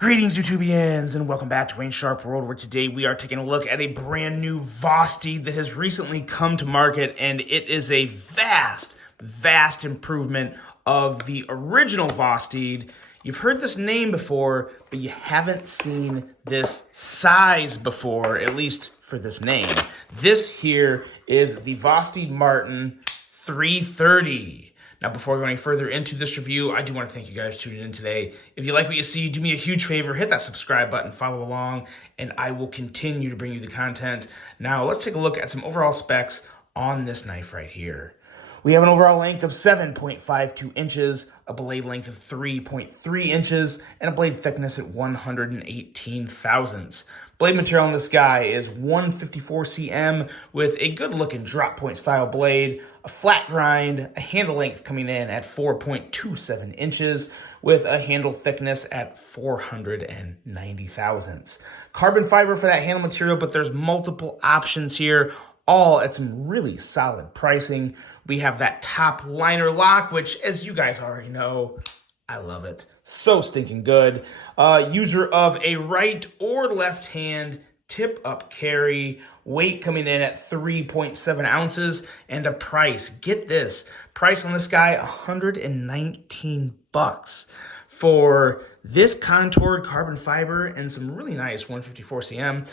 Greetings, YouTubians, and welcome back to Wayne Sharp World, where today we are taking a look at a brand new Vosteed that has recently come to market, and it is a vast improvement of the original Vosteed. You've heard this name before, but you haven't seen this size before, at least for this name. This here is the Vosteed Martin 330. Now, before we go any further into this review, I do want to thank you guys for tuning in today. If you like what you see, do me a huge favor, hit that subscribe button, follow along, and I will continue to bring you the content. Now, let's take a look at some overall specs on this knife right here. We have an overall length of 7.52 inches, a blade length of 3.3 inches, and a blade thickness at 118 thousandths. Blade material in this guy is 154 cm with a good looking drop point style blade, a flat grind, a handle length coming in at 4.27 inches with a handle thickness at 490 thousandths. Carbon fiber for that handle material, but there's multiple options here, all at some really solid pricing. We have that top liner lock, which, as you guys already know, I love it. So stinking good. User of a right or left hand tip up carry, weight coming in at 3.7 ounces, and a price. Get this, price on this guy, $119 for this contoured carbon fiber and some really nice 154 cm.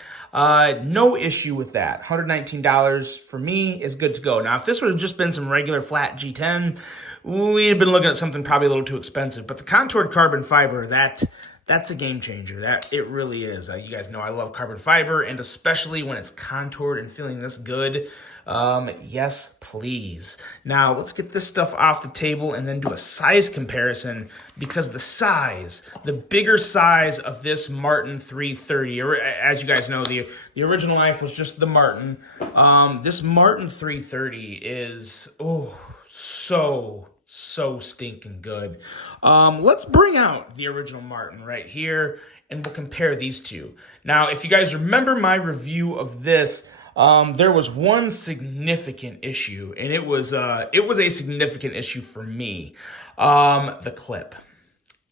No issue with that. $119 for me is good to go. Now, if this would have just been some regular flat G10, we'd have been looking at something probably a little too expensive. But the contoured carbon fiber, that's a game changer. That it really is. You guys know I love carbon fiber, and especially when it's contoured and feeling this good. Yes, please. Now, let's get this stuff off the table and then do a size comparison, because the bigger size of this Martin 330, or as you guys know, the original knife was just the Martin. This Martin 330 is, so stinking good. Let's bring out the original Martin right here, and we'll compare these two. Now, if you guys remember my review of this, there was one significant issue, and it was a significant issue for me. The clip.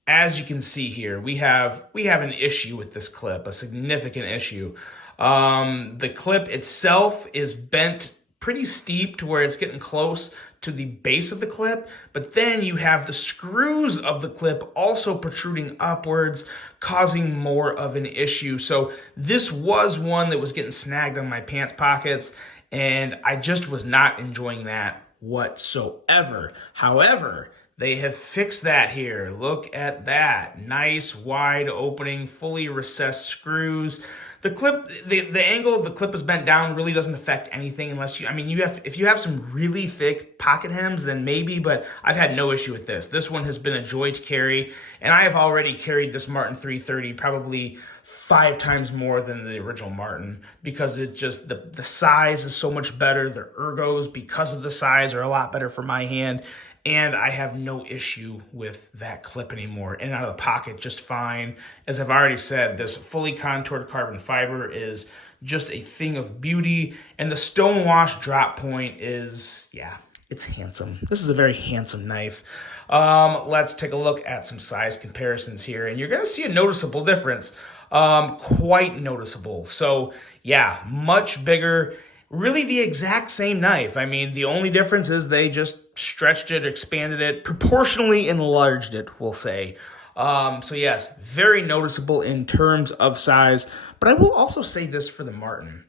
As you can see here, we have an issue with this clip, a significant issue. The clip itself is bent pretty steep to where it's getting close to the base of the clip, but then you have the screws of the clip also protruding upwards, causing more of an issue. So this was one that was getting snagged on my pants pockets, and I just was not enjoying that whatsoever. However, they have fixed that here. Look at that. Nice wide opening, fully recessed screws. The clip, the angle of the clip is bent down really doesn't affect anything unless if you have some really thick pocket hems, then maybe, but I've had no issue with this. This one has been a joy to carry, and I have already carried this Martin 330 probably 5 times more than the original Martin, because it just, the size is so much better. The ergos, because of the size, are a lot better for my hand. And I have no issue with that clip anymore. In and out of the pocket, just fine. As I've already said, this fully contoured carbon fiber is just a thing of beauty. And the stonewash drop point is, yeah, it's handsome. This is a very handsome knife. Let's take a look at some size comparisons here. And you're going to see a noticeable difference. Quite noticeable. So, yeah, much bigger. Really the exact same knife. I mean, the only difference is they just stretched it, expanded it, proportionally enlarged it, we'll say. So yes, very noticeable in terms of size. But I will also say this for the Martin.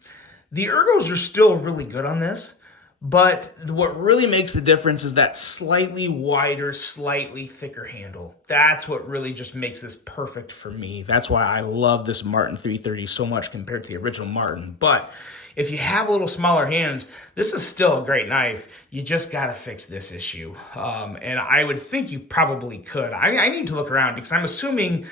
The ergos are still really good on this, but what really makes the difference is that slightly wider, slightly thicker handle. That's what really just makes this perfect for me. That's why I love this Martin 330 so much compared to the original Martin. But if you have a little smaller hands, this is still a great knife. You just got to fix this issue. And I would think you probably could. I need to look around, because I'm assuming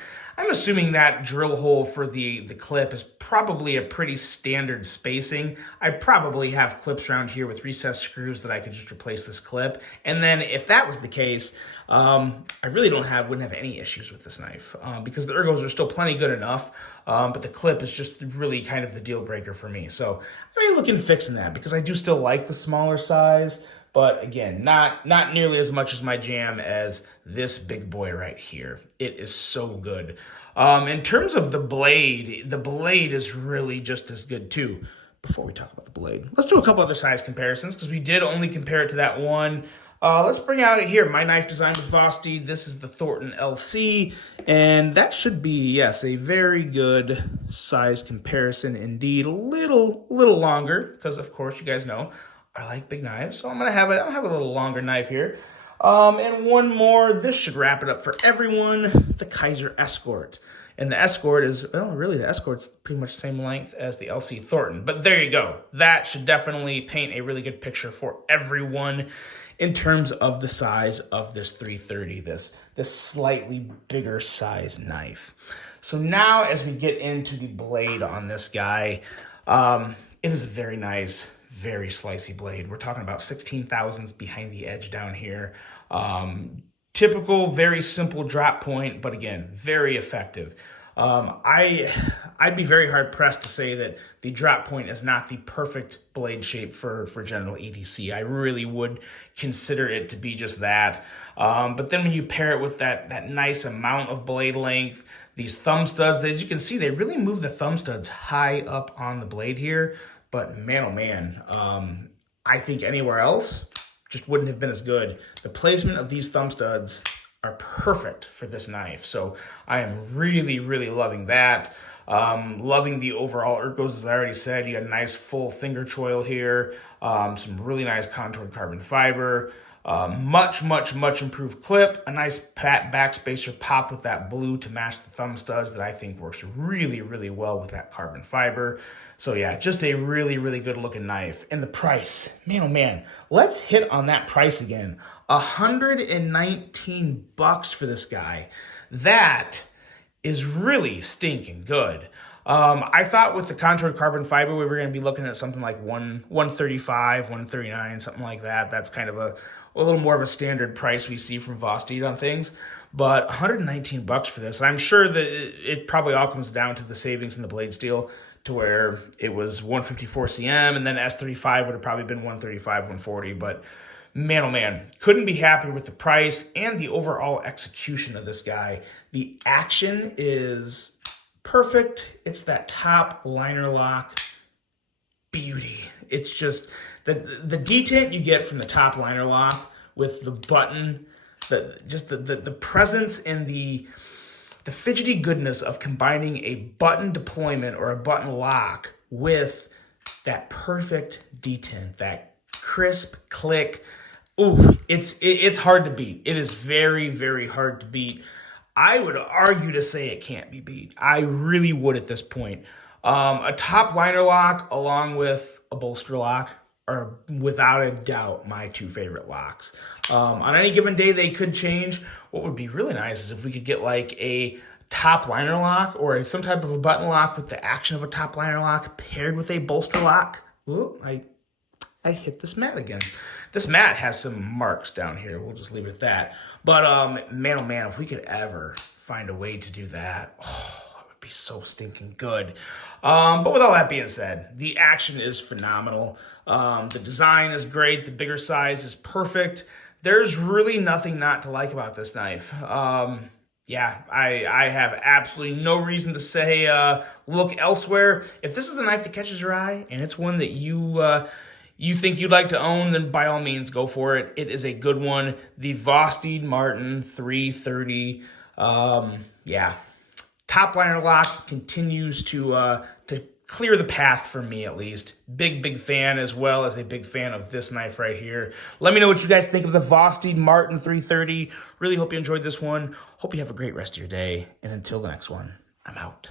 that drill hole for the clip is probably a pretty standard spacing. I probably have clips around here with recessed screws that I could just replace this clip. And then if that was the case, I really wouldn't have any issues with this knife, because the ergos are still plenty good enough. But the clip is just really kind of the deal breaker for me. So I may look into fixing that, because I do still like the smaller size, but again, not nearly as much as my jam as this big boy right here. It is so good. In terms of the blade is really just as good too. Before we talk about the blade, let's do a couple other size comparisons because we did only compare it to that one. Let's bring out here my knife designed with Vosteed. This is the Thornton LC, and that should be, yes, a very good size comparison indeed. A little longer, because of course you guys know I like big knives, so I'm gonna have a little longer knife here. And one more. This should wrap it up for everyone. The Kaiser Escort. And the Escort is, well, really the Escort's pretty much the same length as the LC Thornton. But there you go. That should definitely paint a really good picture for everyone in terms of the size of this 330, this slightly bigger size knife. So now as we get into the blade on this guy, it is a very nice, very slicey blade. We're talking about 16 thousandths behind the edge down here. Typical, very simple drop point, but again, very effective. I'd be very hard pressed to say that the drop point is not the perfect blade shape for general EDC. I really would consider it to be just that. But then when you pair it with that nice amount of blade length, these thumb studs, as you can see, they really move the thumb studs high up on the blade here. But man, oh man, I think anywhere else just wouldn't have been as good. The placement of these thumb studs are perfect for this knife. So I am really loving that. Loving the overall ergos, as I already said. You got a nice full finger choil here. Some really nice contoured carbon fiber. Much improved clip. A nice backspacer pop with that blue to match the thumb studs that I think works really well with that carbon fiber. So yeah, just a really good looking knife. And the price, man oh man, let's hit on that price again. $119 for this guy. That is really stinking good. I thought with the contoured carbon fiber, we were going to be looking at something like 135, 139, something like that. That's kind of a little more of a standard price we see from Vosteed on things. But $119 for this. And I'm sure that it probably all comes down to the savings in the blade steel, to where it was 154 cm, and then S35 would have probably been 135, 140. But man, oh man, couldn't be happier with the price and the overall execution of this guy. The action is perfect. It's that top liner lock beauty. It's just the detent you get from the top liner lock with the button, the presence and the fidgety goodness of combining a button deployment or a button lock with that perfect detent, that crisp click. Ooh, it's hard to beat. It is very hard to beat. I would argue to say it can't be beat. I really would at this point. A top liner lock along with a bolster lock are without a doubt my two favorite locks. On any given day, they could change. What would be really nice is if we could get like a top liner lock or some type of a button lock with the action of a top liner lock paired with a bolster lock. Ooh, I hit this mat again. This mat has some marks down here. We'll just leave it at that. But man, oh man, if we could ever find a way to do that, it would be so stinking good. But with all that being said, the action is phenomenal. The design is great. The bigger size is perfect. There's really nothing not to like about this knife. Yeah, I have absolutely no reason to say look elsewhere. If this is a knife that catches your eye and it's one that you think you'd like to own, then by all means go for it. It is a good one. The Vosteed Martin 330. Yeah, top liner lock continues to clear the path for me, at least. Big fan, as well as a big fan of this knife right here. Let me know what you guys think of the Vosteed Martin 330. Really hope you enjoyed this one. Hope you have a great rest of your day. And until the next one, I'm out.